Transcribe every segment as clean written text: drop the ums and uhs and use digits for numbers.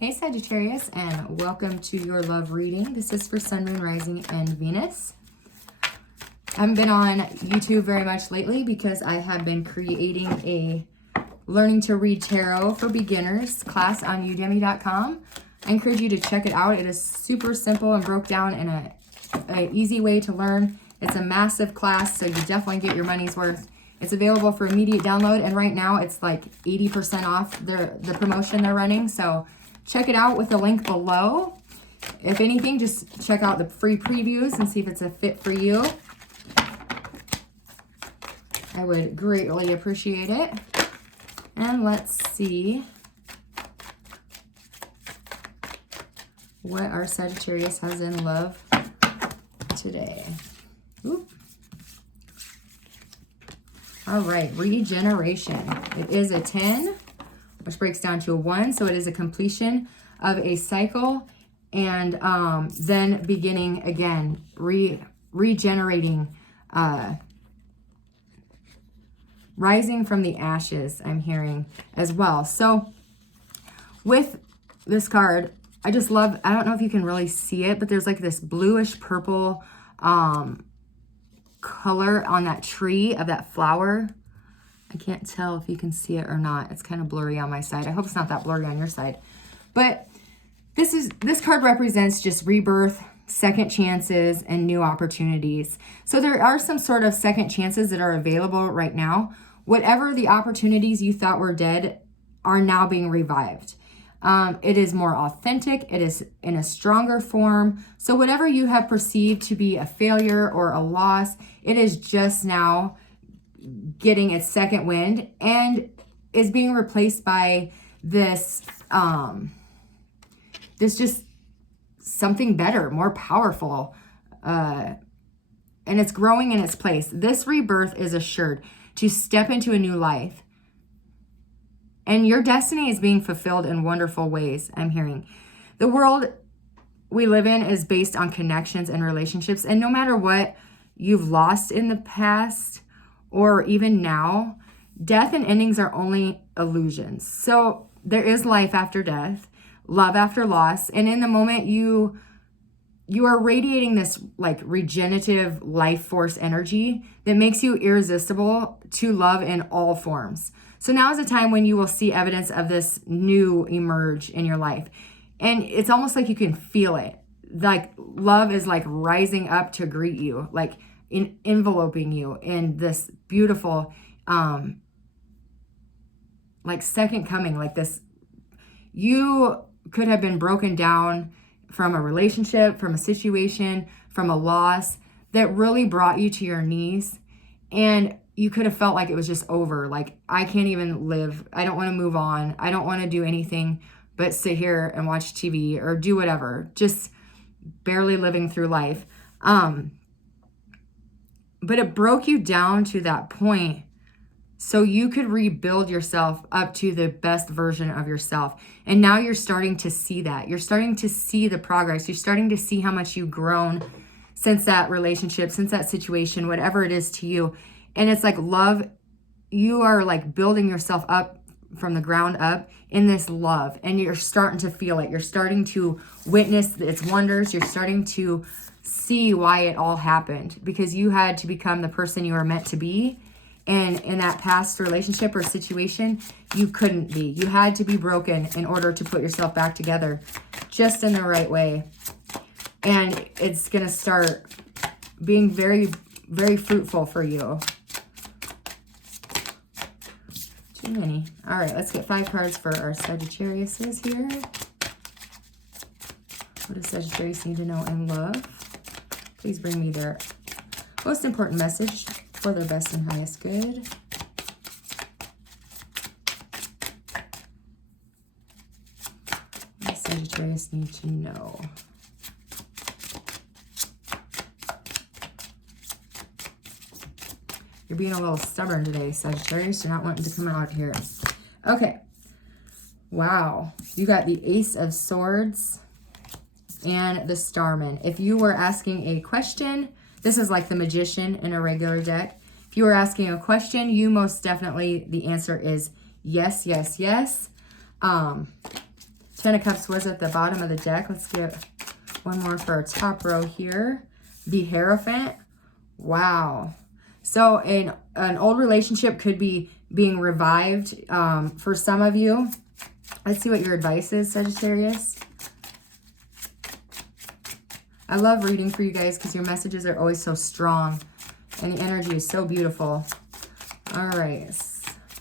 Hey Sagittarius, and welcome to your love reading. This is for Sun, Moon, Rising, and Venus. I haven't been on YouTube very much lately because I have been creating a Learning to Read Tarot for Beginners class on udemy.com. I encourage you to check it out. It is super simple and broke down in a easy way to learn. It's a massive class, so you definitely get your money's worth. It's available for immediate download, and right now it's like 80% off the promotion they're running, so check it out with the link below. If anything, just check out the free previews and see if it's a fit for you. I would greatly appreciate it. And let's see what our Sagittarius has in love today. Oop. All right, regeneration. It is a 10. Which breaks down to a 1, so it is a completion of a cycle, and then beginning again, regenerating, rising from the ashes, I'm hearing as well. So with this card, I just love, I don't know if you can really see it, but there's like this bluish purple color on that tree of that flower. I can't tell if you can see it or not. It's kind of blurry on my side. I hope it's not that blurry on your side. But this card represents just rebirth, second chances, and new opportunities. So there are some sort of second chances that are available right now. Whatever the opportunities you thought were dead are now being revived. It is more authentic. It is in a stronger form. So whatever you have perceived to be a failure or a loss, it is just now getting its second wind and is being replaced by this this just something better, more powerful, and it's growing in its place. This rebirth is assured to step into a new life, and your destiny is being fulfilled in wonderful ways. I'm hearing the world we live in is based on connections and relationships, and no matter what you've lost in the past or even now, death and endings are only illusions. So there is life after death, love after loss. And in the moment you are radiating this like regenerative life force energy that makes you irresistible to love in all forms. So now is a time when you will see evidence of this new emerge in your life. And it's almost like you can feel it. Like love is like rising up to greet you, like enveloping you in this beautiful like second coming, like this. You could have been broken down from a relationship, from a situation, from a loss that really brought you to your knees, and you could have felt like it was just over, like I can't even live, I don't want to move on, I don't want to do anything but sit here and watch TV or do whatever, just barely living through life. But it broke you down to that point so you could rebuild yourself up to the best version of yourself. And now you're starting to see that. You're starting to see the progress. You're starting to see how much you've grown since that relationship, since that situation, whatever it is to you. And it's like love, you are like building yourself up from the ground up in this love. And you're starting to feel it. You're starting to witness its wonders. You're starting to see why it all happened, because you had to become the person you were meant to be, and in that past relationship or situation you couldn't be. You had to be broken in order to put yourself back together just in the right way, and it's gonna start being very, very fruitful for you. Too many. All right, let's get 5 cards for our Sagittariuses here. What does Sagittarius need to know in love? Please bring me their most important message for their best and highest good. What does Sagittarius need to know? You're being a little stubborn today, Sagittarius. You're not wanting to come out here. Okay. Wow. You got the Ace of Swords and the Starman. If you were asking a question, this is like the Magician in a regular deck. If you were asking a question, you most definitely, the answer is yes, yes, yes. Ten of Cups was at the bottom of the deck. Let's get one more for our top row here. The Hierophant. Wow. So an old relationship could be being revived for some of you. Let's see what your advice is, Sagittarius. I love reading for you guys because your messages are always so strong and the energy is so beautiful. All right,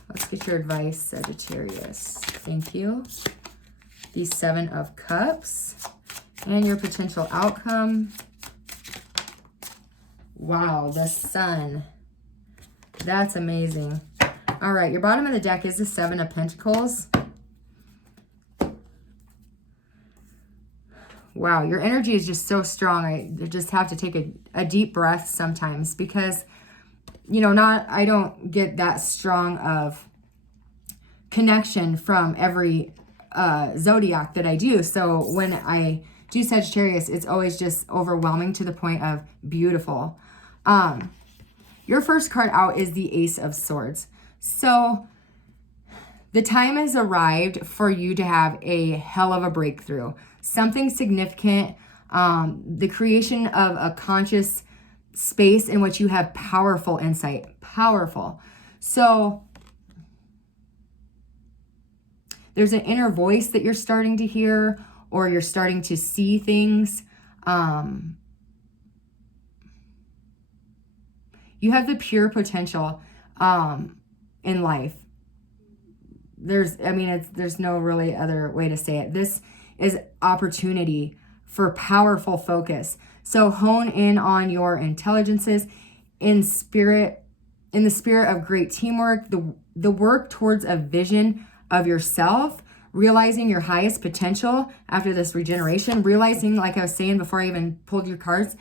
let's get your advice, Sagittarius. Thank you. The Seven of Cups and your potential outcome. Wow, the Sun. That's amazing. All right, your bottom of the deck is the Seven of Pentacles. Wow, your energy is just so strong. I just have to take a deep breath sometimes because, you know, I don't get that strong of connection from every zodiac that I do. So when I do Sagittarius, it's always just overwhelming to the point of beautiful. Your first card out is the Ace of Swords. So the time has arrived for you to have a hell of a breakthrough. Something significant, the creation of a conscious space in which you have powerful insight. Powerful. So there's an inner voice that you're starting to hear, or you're starting to see things. You have the pure potential in life. There's no really other way to say it. This is opportunity for powerful focus. So hone in on your intelligences in the spirit of great teamwork, the work towards a vision of yourself, realizing your highest potential after this regeneration, realizing, like I was saying before I even pulled your cards,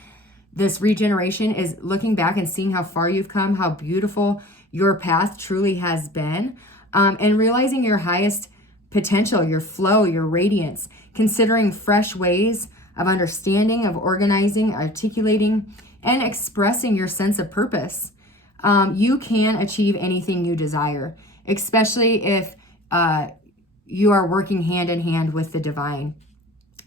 this regeneration is looking back and seeing how far you've come, how beautiful your path truly has been, and realizing your highest potential, your flow, your radiance, considering fresh ways of understanding, of organizing, articulating, and expressing your sense of purpose. You can achieve anything you desire, especially if you are working hand in hand with the divine.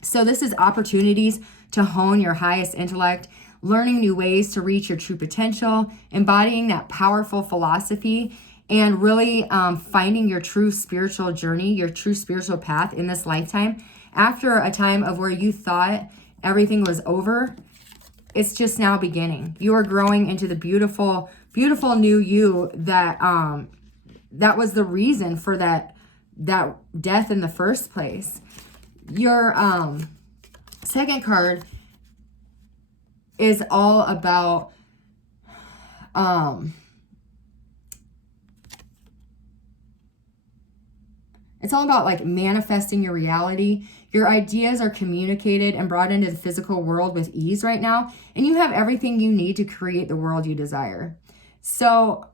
So this is opportunities to hone your highest intellect, learning new ways to reach your true potential, embodying that powerful philosophy, and really finding your true spiritual journey, your true spiritual path in this lifetime. After a time of where you thought everything was over, it's just now beginning. You are growing into the beautiful, beautiful new you that was the reason for that death in the first place. Your second card is all about it's all about like manifesting your reality. Your ideas are communicated and brought into the physical world with ease right now, and you have everything you need to create the world you desire. So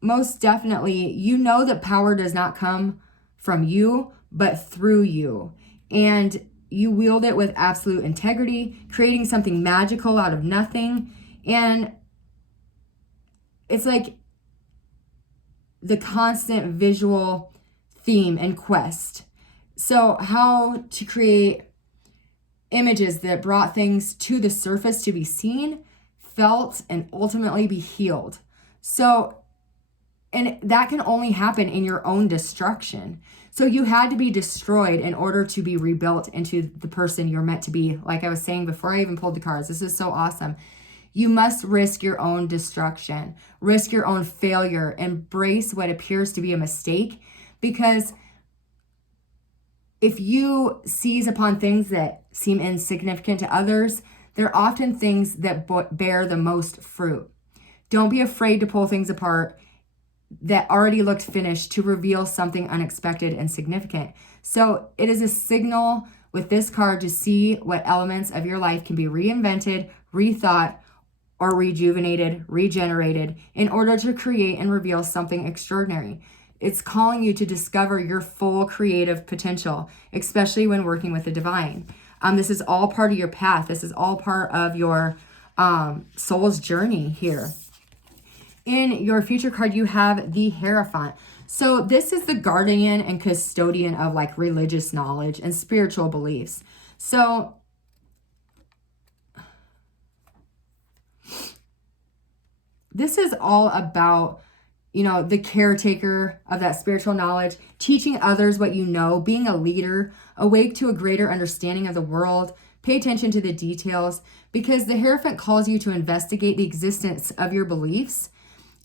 most definitely, you know that power does not come from you, but through you. And you wield it with absolute integrity, creating something magical out of nothing. And it's like the constant visual theme and quest. So how to create images that brought things to the surface to be seen, felt, and ultimately be healed. So, and that can only happen in your own destruction. So you had to be destroyed in order to be rebuilt into the person you're meant to be. Like I was saying before I even pulled the cards, this is so awesome. You must risk your own destruction, risk your own failure, embrace what appears to be a mistake, because if you seize upon things that seem insignificant to others, they're often things that bear the most fruit. Don't be afraid to pull things apart that already looked finished to reveal something unexpected and significant. So it is a signal with this card to see what elements of your life can be reinvented, rethought, or rejuvenated, regenerated in order to create and reveal something extraordinary. It's calling you to discover your full creative potential, especially when working with the divine. This is all part of your path. This is all part of your soul's journey here. In your future card, you have the Hierophant. So this is the guardian and custodian of like religious knowledge and spiritual beliefs. So this is all about, the caretaker of that spiritual knowledge, teaching others what you know, being a leader, awake to a greater understanding of the world. Pay attention to the details, because the Hierophant calls you to investigate the existence of your beliefs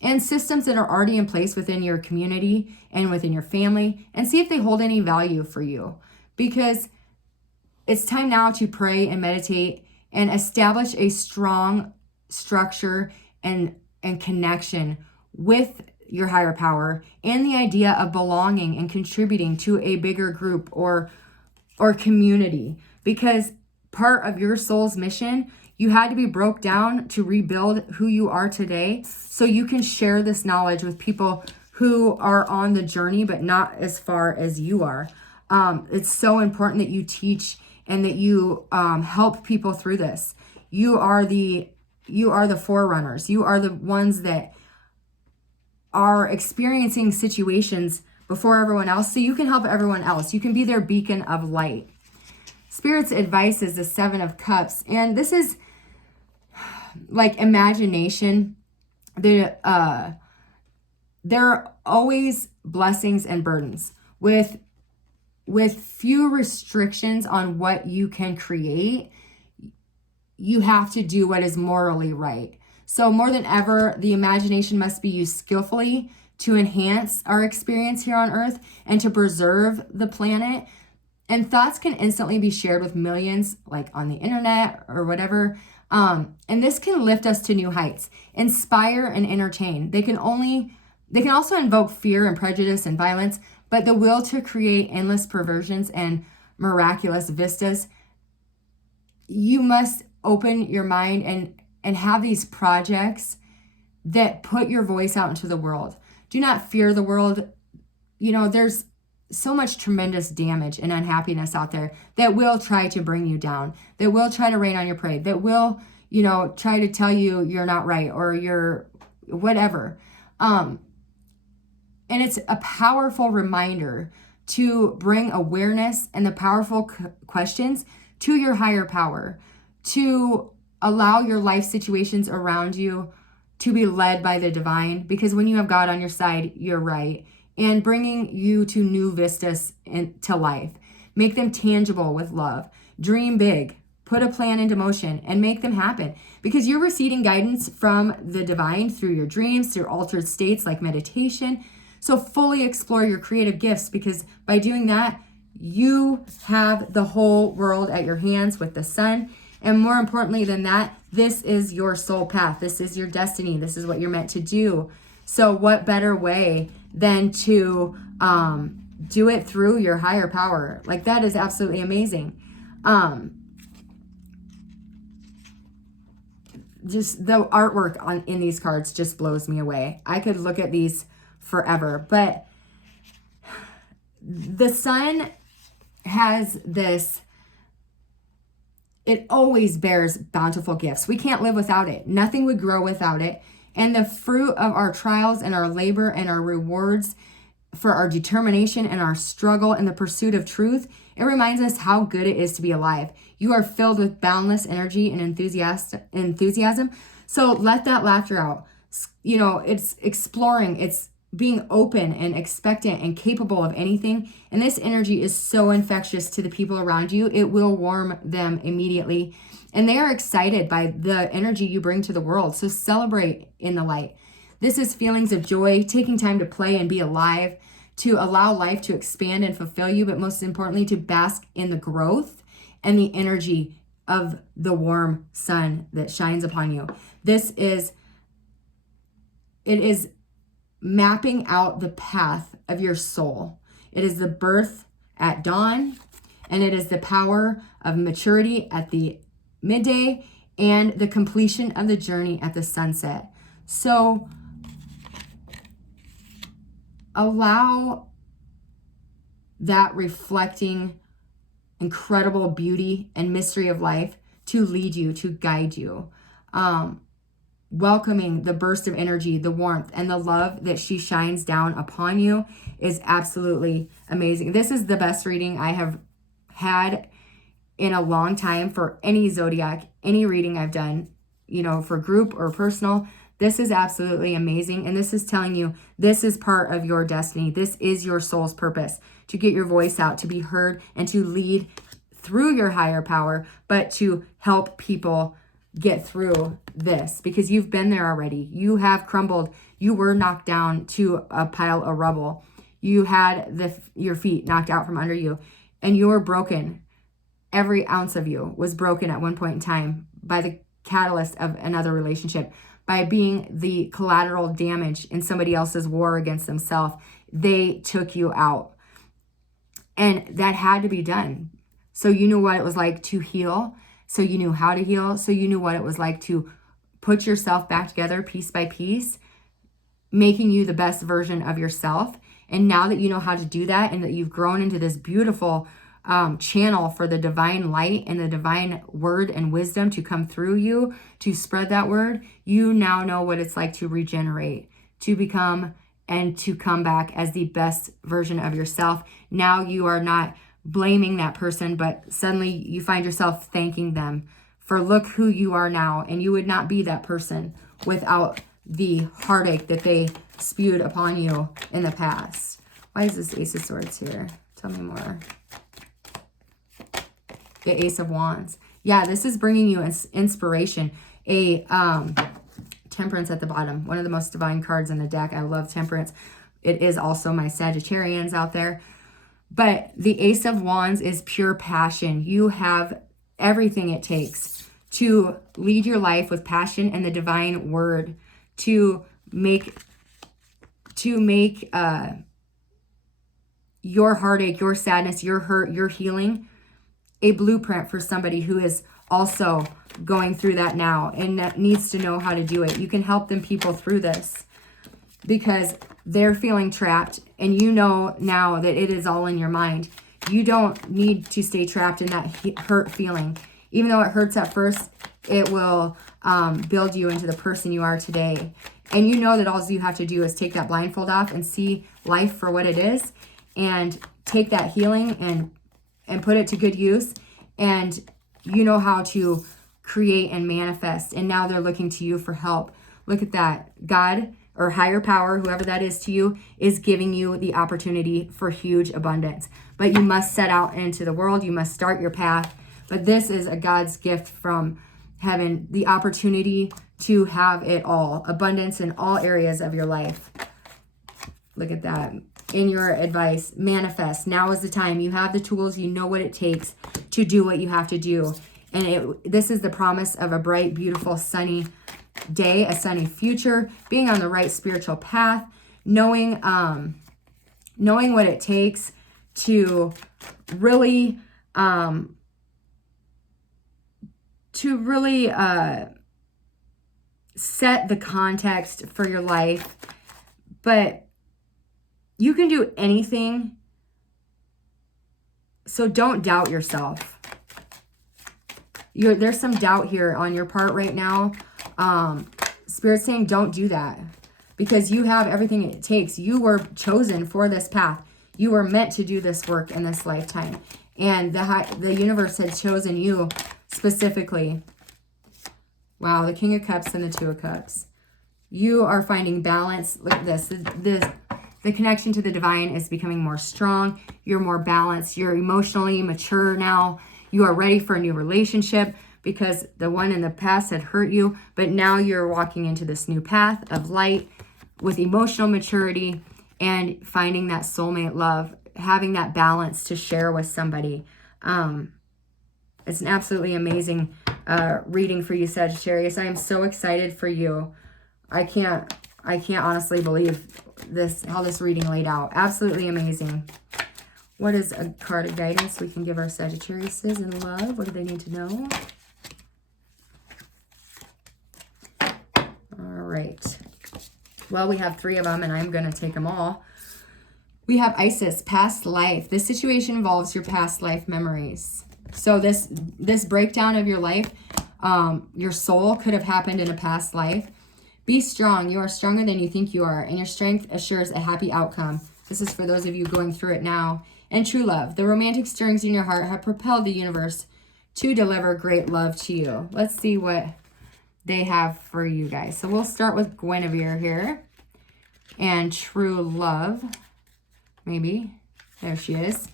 and systems that are already in place within your community and within your family, and see if they hold any value for you. Because it's time now to pray and meditate and establish a strong structure and connection with your higher power, and the idea of belonging and contributing to a bigger group or community. Because part of your soul's mission, you had to be broke down to rebuild who you are today, so you can share this knowledge with people who are on the journey but not as far as you are. It's so important that you teach and that you help people through this. You are the forerunners. You are the ones that are experiencing situations before everyone else, so you can help everyone else. You can be their beacon of light. Spirit's advice is the Seven of Cups, and this is like imagination. There are always blessings and burdens with few restrictions on what you can create. You have to do what is morally right. So more than ever, the imagination must be used skillfully to enhance our experience here on Earth and to preserve the planet. And thoughts can instantly be shared with millions, like on the internet or whatever. And this can lift us to new heights, inspire and entertain. They can also invoke fear and prejudice and violence, but the will to create endless perversions and miraculous vistas. You must open your mind and have these projects that put your voice out into the world. Do not fear the world. There's so much tremendous damage and unhappiness out there that will try to bring you down, that will try to rain on your parade, that will, try to tell you you're not right or you're whatever. And it's a powerful reminder to bring awareness and the powerful questions to your higher power, to allow your life situations around you to be led by the divine, because when you have God on your side, you're right, and bringing you to new vistas into life. Make them tangible with love. Dream big. Put a plan into motion and make them happen, because you're receiving guidance from the divine through your dreams, through altered states like meditation. So fully explore your creative gifts, because by doing that, you have the whole world at your hands with the sun. And more importantly than that, this is your soul path. This is your destiny. This is what you're meant to do. So what better way than to do it through your higher power? Like, that is absolutely amazing. Just the artwork in these cards just blows me away. I could look at these forever. But the sun has this, it always bears bountiful gifts. We can't live without it. Nothing would grow without it. And the fruit of our trials and our labor and our rewards for our determination and our struggle in the pursuit of truth, it reminds us how good it is to be alive. You are filled with boundless energy and enthusiasm. So let that laughter out. It's exploring, it's being open and expectant and capable of anything. And this energy is so infectious to the people around you. It will warm them immediately. And they are excited by the energy you bring to the world. So celebrate in the light. This is feelings of joy, taking time to play and be alive, to allow life to expand and fulfill you, but most importantly, to bask in the growth and the energy of the warm sun that shines upon you. It is mapping out the path of your soul. It is the birth at dawn, and it is the power of maturity at the midday and the completion of the journey at the sunset. So allow that reflecting incredible beauty and mystery of life to lead you, to guide you. welcoming the burst of energy, the warmth, and the love that she shines down upon you is absolutely amazing. This is the best reading I have had in a long time for any zodiac, any reading I've done, you know, for group or personal. This is absolutely amazing. And this is telling you this is part of your destiny. This is your soul's purpose, to get your voice out, to be heard, and to lead through your higher power, but to help people get through this, because you've been there already. You have crumbled. You were knocked down to a pile of rubble. You had your feet knocked out from under you, and you were broken. Every ounce of you was broken at one point in time by the catalyst of another relationship, by being the collateral damage in somebody else's war against themselves. They took you out, and that had to be done. So you knew what it was like to heal. So you knew how to heal. So you knew what it was like to put yourself back together piece by piece, making you the best version of yourself. And now that you know how to do that, and that you've grown into this beautiful channel for the divine light and the divine word and wisdom to come through you, to spread that word, you now know what it's like to regenerate, to become and to come back as the best version of yourself. Now you are not blaming that person, but suddenly you find yourself thanking them for look who you are now. And you would not be that person without the heartache that they spewed upon you in the past. Why is this Ace of Swords here? Tell me more. The Ace of Wands. Yeah, this is bringing you inspiration. A Temperance at the bottom. One of the most divine cards in the deck. I love Temperance. It is also my Sagittarians out there. But the Ace of Wands is pure passion. You have everything it takes to lead your life with passion and the divine word, to make your heartache, your sadness, your hurt, your healing a blueprint for somebody who is also going through that now and that needs to know how to do it. You can help people through this because they're feeling trapped, and you know now that it is all in your mind. You don't need to stay trapped in that hurt feeling. Even though it hurts at first, it will build you into the person you are today. And you know that all you have to do is take that blindfold off and see life for what it is, and take that healing and put it to good use. And you know how to create and manifest. And now they're looking to you for help. Look at that. God or higher power, whoever that is to you, is giving you the opportunity for huge abundance. But you must set out into the world. You must start your path. But this is a God's gift from heaven, the opportunity to have it all. Abundance in all areas of your life. Look at that. In your advice, manifest. Now is the time. You have the tools. You know what it takes to do what you have to do. And this is the promise of a bright, beautiful, sunny day, a sunny future, being on the right spiritual path, knowing what it takes to really set the context for your life. But you can do anything, so don't doubt yourself. There's some doubt here on your part right now. Spirit's saying don't do that, because you have everything it takes. You were chosen for this path. You were meant to do this work in this lifetime. And the universe had chosen you specifically. Wow, the King of Cups and the Two of Cups. You are finding balance. Look at this. The connection to the divine is becoming more strong. You're more balanced. You're emotionally mature now. You are ready for a new relationship because the one in the past had hurt you. But now you're walking into this new path of light with emotional maturity and finding that soulmate love, having that balance to share with somebody. It's an absolutely amazing reading for you, Sagittarius. I am so excited for you. I can't honestly believe how this reading laid out. Absolutely amazing. What is a card of guidance we can give our Sagittariuses in love? What do they need to know? All right. Well, we have 3 of them, and I'm going to take them all. We have Isis, past life. This situation involves your past life memories. So this breakdown of your life, your soul could have happened in a past life. Be strong. You are stronger than you think you are, and your strength assures a happy outcome. This is for those of you going through it now. And true love. The romantic stirrings in your heart have propelled the universe to deliver great love to you. Let's see what they have for you guys. So we'll start with Guinevere here. And true love. Maybe. There she is.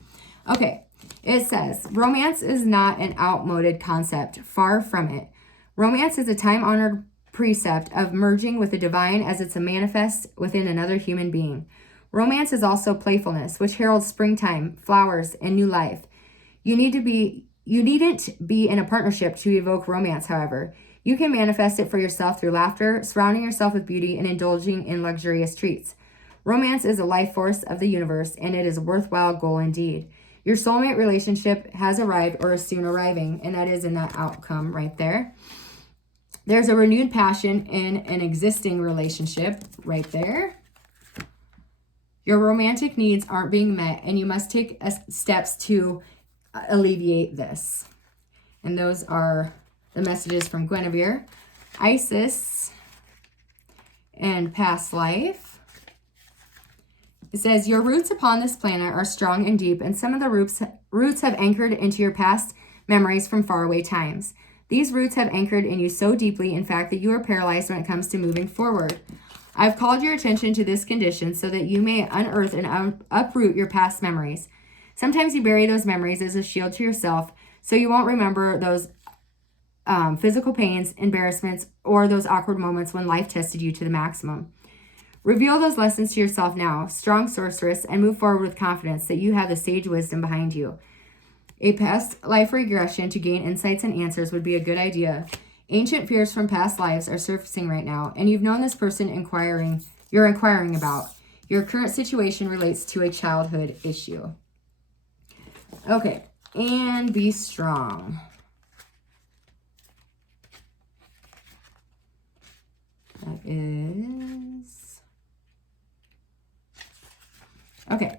Okay. It says, romance is not an outmoded concept. Far from it. Romance is a time-honored precept of merging with the divine as it's a manifest within another human being. Romance is also playfulness, which heralds springtime, flowers, and new life. You needn't be in a partnership to evoke romance, however. You can manifest it for yourself through laughter, surrounding yourself with beauty, and indulging in luxurious treats. Romance is a life force of the universe, and it is a worthwhile goal indeed. Your soulmate relationship has arrived or is soon arriving, and that is in that outcome right there. There's a renewed passion in an existing relationship right there. Your romantic needs aren't being met, and you must take steps to alleviate this. And those are the messages from Guinevere. Isis and past life. It says, your roots upon this planet are strong and deep, and some of the roots have anchored into your past memories from faraway times. These roots have anchored in you so deeply, in fact, that you are paralyzed when it comes to moving forward. I've called your attention to this condition so that you may unearth and uproot your past memories. Sometimes you bury those memories as a shield to yourself, so you won't remember those physical pains, embarrassments, or those awkward moments when life tested you to the maximum. Reveal those lessons to yourself now, strong sorceress, and move forward with confidence that you have the sage wisdom behind you. A past life regression to gain insights and answers would be a good idea. Ancient fears from past lives are surfacing right now, and you've known this person you're inquiring about. Your current situation relates to a childhood issue. Okay, and be strong. That is... Okay.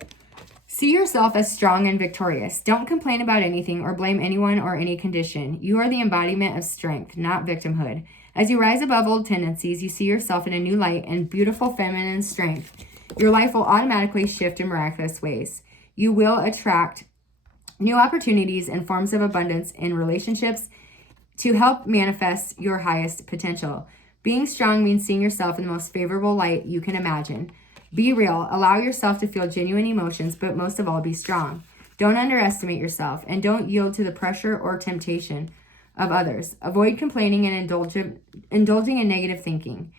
See yourself as strong and victorious. Don't complain about anything or blame anyone or any condition. You are the embodiment of strength, not victimhood. As you rise above old tendencies, you see yourself in a new light and beautiful feminine strength. Your life will automatically shift in miraculous ways. You will attract new opportunities and forms of abundance in relationships to help manifest your highest potential. Being strong means seeing yourself in the most favorable light you can imagine. Be real, allow yourself to feel genuine emotions, but most of all, be strong. Don't underestimate yourself, and don't yield to the pressure or temptation of others. Avoid complaining and indulging in negative thinking.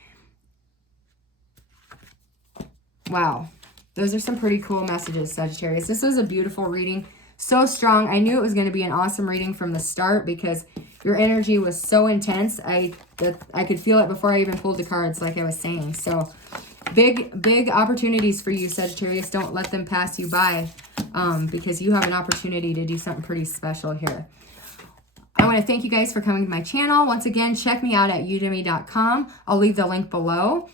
Wow, those are some pretty cool messages, Sagittarius. This was a beautiful reading, so strong. I knew it was going to be an awesome reading from the start because your energy was so intense. I could feel it before I even pulled the cards, like I was saying. So big opportunities for you, Sagittarius. Don't let them pass you by because you have an opportunity to do something pretty special here. I want to thank you guys for coming to my channel. Once again, check me out at udemy.com. I'll leave the link below.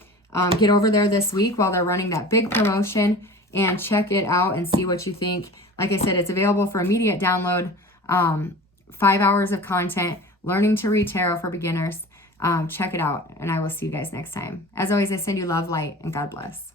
Get over there this week while they're running that big promotion and check it out and see what you think. Like I said, it's available for immediate download. 5 hours of content, learning to read tarot for beginners. Check it out, and I will see you guys next time. As always, I send you love, light, and God bless.